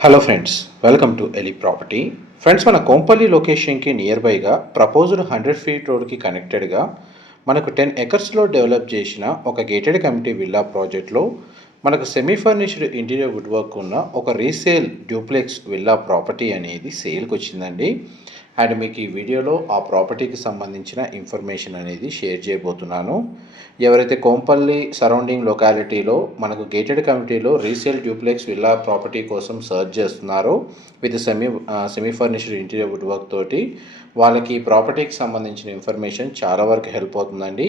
Hello friends welcome to Eli property friends మన కోంపల్లి లొకేషన్కి near బైగా ప్రపోజ్డ్ హండ్రెడ్ ఫీట్ రోడ్కి కనెక్టెడ్గా మనకు టెన్ ఎకర్స్లో డెవలప్ చేసిన ఒక గేటెడ్ కమిటీ విల్లా ప్రాజెక్ట్లో మనకు semi furnished interior wood work ఉన్న ఒక రీసేల్ డ్యూప్లెక్స్ విల్లా ప్రాపర్టీ అనేది సేల్కి వచ్చిందండి. అండ్ మీకు ఈ వీడియోలో ఆ ప్రాపర్టీకి సంబంధించిన ఇన్ఫర్మేషన్ అనేది షేర్ చేయబోతున్నాను. ఎవరైతే కోంపల్లి సరౌండింగ్ లొకాలిటీలో మనకు గేటెడ్ కమిటీలో రీసేల్ డ్యూప్లెక్స్ విల్లా ప్రాపర్టీ కోసం సర్చ్ చేస్తున్నారో with semi semi furnished interior wood work తోటి వాళ్ళకి ఈ ప్రాపర్టీకి సంబంధించిన ఇన్ఫర్మేషన్ చాలా వరకు హెల్ప్ అవుతుందండి.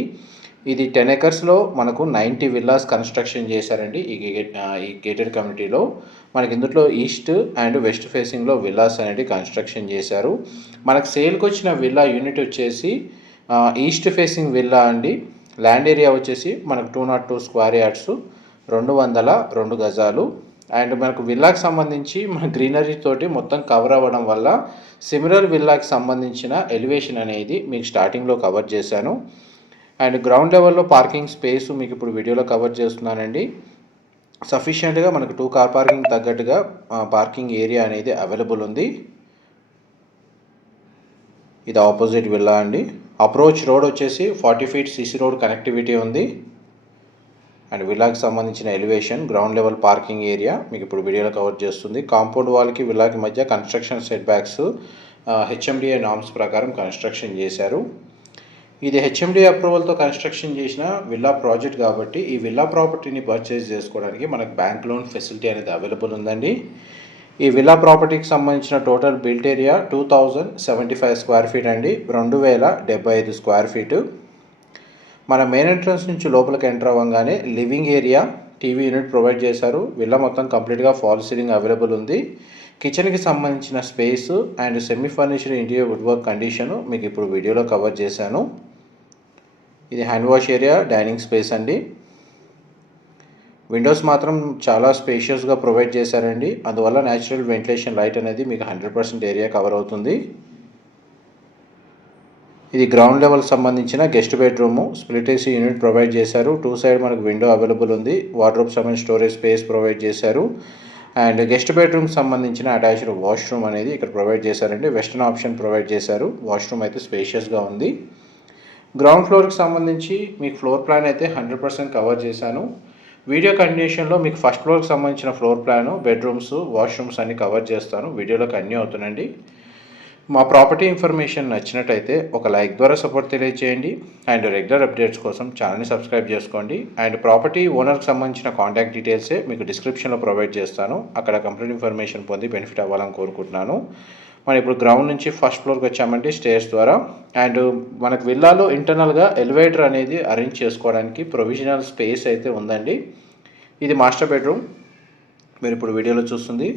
ఇది టెన్ ఎకర్స్లో మనకు నైంటీ విల్లాస్ కన్స్ట్రక్షన్ చేశారండి ఈ ఈ గేటెడ్ కమ్యూనిటీలో మనకి ఇందులో ఈస్ట్ అండ్ వెస్ట్ ఫేసింగ్లో విల్లాస్ అనేది కన్స్ట్రక్షన్ చేశారు. మనకు సేల్కి వచ్చిన విల్లా యూనిట్ వచ్చేసి ఈస్ట్ ఫేసింగ్ విల్లా అండి. ల్యాండ్ ఏరియా వచ్చేసి మనకు two naught two square yards రెండు వందల రెండు గజాలు. అండ్ మనకు విల్లాకి సంబంధించి మన గ్రీనరీ తోటి మొత్తం కవర్ అవ్వడం వల్ల సిమిలర్ విల్లాకి సంబంధించిన ఎలివేషన్ అనేది మీకు స్టార్టింగ్లో కవర్ చేశాను. అండ్ గ్రౌండ్ లెవెల్లో పార్కింగ్ స్పేస్ మీకు ఇప్పుడు వీడియోలో కవర్ చేస్తున్నానండి. సఫిషియెంట్గా మనకు టూ కార్ పార్కింగ్ తగ్గట్టుగా పార్కింగ్ ఏరియా అనేది అవైలబుల్ ఉంది. ఇది ఆపోజిట్ విల్లా అండి. అప్రోచ్ రోడ్ వచ్చేసి forty feet CC road connectivity ఉంది. అండ్ విల్లాకి సంబంధించిన elevation ground level parking area మీకు ఇప్పుడు వీడియోలో కవర్ చేస్తుంది. కాంపౌండ్ వాల్కి విల్లాకి మధ్య construction set backs HMDA norms ప్రకారం కన్స్ట్రక్షన్ చేశారు. ఇది హెచ్ఎండి అప్రూవల్తో కన్స్ట్రక్షన్ చేసిన విల్లా ప్రాజెక్ట్ కాబట్టి ఈ విల్లా ప్రాపర్టీని పర్చేజ్ చేసుకోవడానికి మనకు బ్యాంక్ లోన్ ఫెసిలిటీ అనేది అవైలబుల్ ఉందండి. ఈ విల్లా ప్రాపర్టీకి సంబంధించిన total built area two thousand seventy five square feet అండి. రెండు వేల డెబ్బై ఐదు స్క్వేర్ ఫీటు మన మెయిన్ ఎంట్రన్స్ నుంచి లోపలికి ఎంటర్ అవ్వగానే living area TV unit provide చేశారు. విల్లా మొత్తం కంప్లీట్గా ఫాల్ సీలింగ్ అవైలబుల్ ఉంది. కిచెన్కి సంబంధించిన space and semi furniture interior wood work condition మీకు ఇప్పుడు వీడియోలో కవర్ చేశాను. ఇది hand wash area dining space అండి. విండోస్ మాత్రం చాలా స్పేషియస్గా ప్రొవైడ్ చేశారండి. అందువల్ల న్యాచురల్ వెంటిలేషన్ లైట్ అనేది మీకు హండ్రెడ్ పర్సెంట్ ఏరియా కవర్ అవుతుంది. ఇది గ్రౌండ్ లెవెల్ సంబంధించిన guest bedroom split AC unit provide చేశారు. టూ సైడ్ మనకు విండో అవైలబుల్ ఉంది. వార్డ్రోబ్ సంబంధించిన స్టోరేజ్ స్పేస్ ప్రొవైడ్ చేశారు. అండ్ గెస్ట్ బెడ్రూమ్ సంబంధించిన అటాచ్డ్ వాష్రూమ్ అనేది ఇక్కడ ప్రొవైడ్ చేశారండి. వెస్టర్న్ ఆప్షన్ ప్రొవైడ్ చేశారు. వాష్రూమ్ అయితే స్పేషియస్గా ఉంది. గ్రౌండ్ ఫ్లోర్కి సంబంధించి మీకు ఫ్లోర్ ప్లాన్ అయితే హండ్రెడ్ పర్సెంట్ కవర్ చేశాను. వీడియో కండిషన్లో మీకు ఫస్ట్ ఫ్లోర్కి సంబంధించిన ఫ్లోర్ ప్లాను బెడ్రూమ్స్ వాష్రూమ్స్ అన్ని కవర్ చేస్తాను. వీడియోలో కన్యూ అవుతుందండి. మా ప్రాపర్టీ ఇన్ఫర్మేషన్ నచ్చినట్టయితే ఒక లైక్ ద్వారా సపోర్ట్ తెలియజేయండి అండ్ రెగ్యులర్ అప్డేట్స్ కోసం ఛానల్ని సబ్స్క్రైబ్ చేసుకోండి. అండ్ ప్రాపర్టీ ఓనర్కి సంబంధించిన కాంటాక్ట్ డీటెయిల్సే మీకు డిస్క్రిప్షన్లో ప్రొవైడ్ చేస్తాను. అక్కడ కంప్లీట్ ఇన్ఫర్మేషన్ పొంది బెనిఫిట్ అవ్వాలని కోరుకుంటున్నాను. మనం ఇప్పుడు గ్రౌండ్ నుంచి ఫస్ట్ ఫ్లోర్కి వచ్చామంటే స్టేర్స్ ద్వారా. అండ్ మనకు విల్లాలో ఇంటర్నల్గా ఎలివేటర్ అనేది అరేంజ్ చేసుకోవడానికి ప్రొవిజనల్ స్పేస్ అయితే ఉందండి. ఇది మాస్టర్ బెడ్రూమ్ మీరు ఇప్పుడు వీడియోలో చూస్తుంది.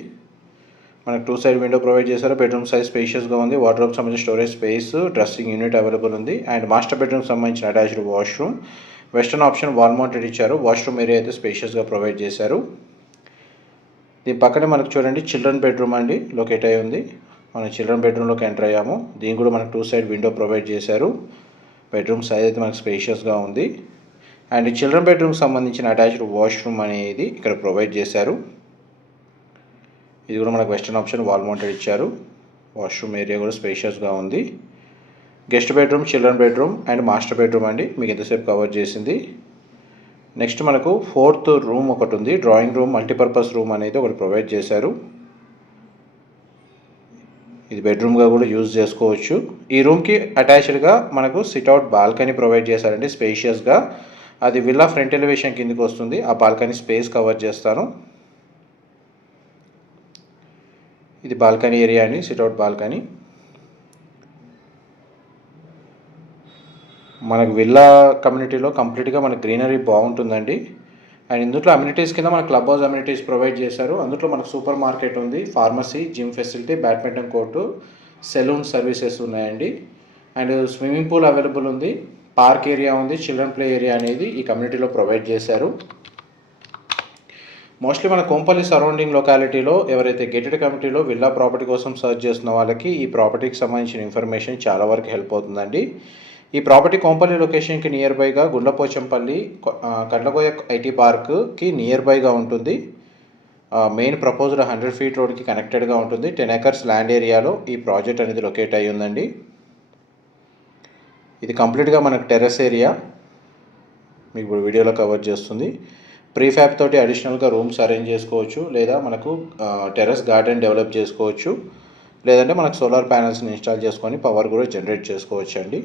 మనకు టూ సైడ్ విండో ప్రొవైడ్ చేశారు. బెడ్రూమ్ సైజ్ స్పేషియస్గా ఉంది. వార్డ్రోబ్ సంబంధించిన storage space dressing unit available ఉంది. అండ్ మాస్టర్ బెడ్రూమ్ సంబంధించిన attached washroom western option wall mounted ఇచ్చారు. వాష్రూమ్ ఏరియా అయితే స్పేషియస్గా ప్రొవైడ్ చేశారు. దీని పక్కనే మనకు చూడండి చిల్డ్రన్ బెడ్రూమ్ అండి. లొకేట్ అయి ఉంది. మనం చిల్డ్రన్ బెడ్రూమ్లోకి ఎంటర్ అయ్యాము. దీనికి కూడా మనకు టూ సైడ్ విండో ప్రొవైడ్ చేశారు. బెడ్రూమ్ సైజ్ అయితే మనకు స్పేషియస్గా ఉంది. అండ్ చిల్డ్రన్ బెడ్రూమ్కి సంబంధించిన అటాచ్డ్ వాష్రూమ్ అనేది ఇక్కడ ప్రొవైడ్ చేశారు. ఇది కూడా మనకు వెస్టర్న్ ఆప్షన్ వాల్ మౌంటెడ్ ఇచ్చారు. వాష్రూమ్ ఏరియా కూడా స్పేషియస్గా ఉంది. Guest bedroom children bedroom and master bedroom అండి. మీకు ఎంతసేపు కవర్ చేసింది. నెక్స్ట్ మనకు ఫోర్త్ రూమ్ ఒకటి ఉంది. డ్రాయింగ్ రూమ్ మల్టీపర్పస్ రూమ్ అనేది ఒకటి ప్రొవైడ్ చేశారు. ఇది బెడ్రూమ్గా కూడా యూజ్ చేసుకోవచ్చు. ఈ రూమ్కి అటాచ్డ్గా మనకు సిట్అవుట్ బాల్కనీ ప్రొవైడ్ చేశారండి స్పేషియస్గా అది విల్లా ఫ్రంట్ ఎలివేషన్ కిందకి వస్తుంది. ఆ బాల్కనీ స్పేస్ కవర్ చేస్తాను. ఇది బాల్కనీ ఏరియా అండి సిట్అవుట్ బాల్కనీ మనకు విల్లా కమ్యూనిటీలో కంప్లీట్గా మన గ్రీనరీ బాగుంటుందండి. అండ్ ఇందులో అమ్యూనిటీస్ కింద మన క్లబ్ హౌస్ అమ్యూనిటీస్ ప్రొవైడ్ చేశారు. అందులో మనకు సూపర్ మార్కెట్ ఉంది. Pharmacy gym facility badminton court salon services ఉన్నాయండి. అండ్ స్విమ్మింగ్ పూల్ అవైలబుల్ ఉంది. పార్క్ ఏరియా ఉంది. చిల్డ్రన్ ప్లే ఏరియా అనేది ఈ కమ్యూనిటీలో ప్రొవైడ్ చేశారు. మోస్ట్లీ మన కోంపల్లి సరౌండింగ్ లొకాలిటీలో ఎవరైతే గేటెడ్ కమిటీలో విల్లా ప్రాపర్టీ కోసం సర్చ్ చేస్తున్న వాళ్ళకి ఈ ప్రాపర్టీకి సంబంధించిన ఇన్ఫర్మేషన్ చాలా వరకు హెల్ప్ అవుతుందండి. ఈ ప్రాపర్టీ కోంపల్లి లొకేషన్కి నియర్ బైగా గుండ్లపోచంపల్లి కొ- ఐటీ పార్క్కి నియర్ బైగా ఉంటుంది. మెయిన్ ప్రపోజ్డ్ హండ్రెడ్ ఫీట్ రోడ్కి కనెక్టెడ్గా ఉంటుంది. టెన్ ఎకర్స్ ల్యాండ్ ఏరియాలో ఈ ప్రాజెక్ట్ అనేది లొకేట్ అయ్యి ఉందండి. ఇది కంప్లీట్గా మనకు టెర్రస్ ఏరియా మీకు ఇప్పుడు వీడియోలో కవర్ చేస్తుంది. ప్రీఫ్యాబ్ తోటి అడిషనల్గా రూమ్స్ అరేంజ్ చేసుకోవచ్చు. లేదా మనకు టెర్రస్ గార్డెన్ డెవలప్ చేసుకోవచ్చు. లేదంటే మనకు సోలార్ ప్యానల్స్ని ఇన్స్టాల్ చేసుకొని పవర్ కూడా జనరేట్ చేసుకోవచ్చు అండి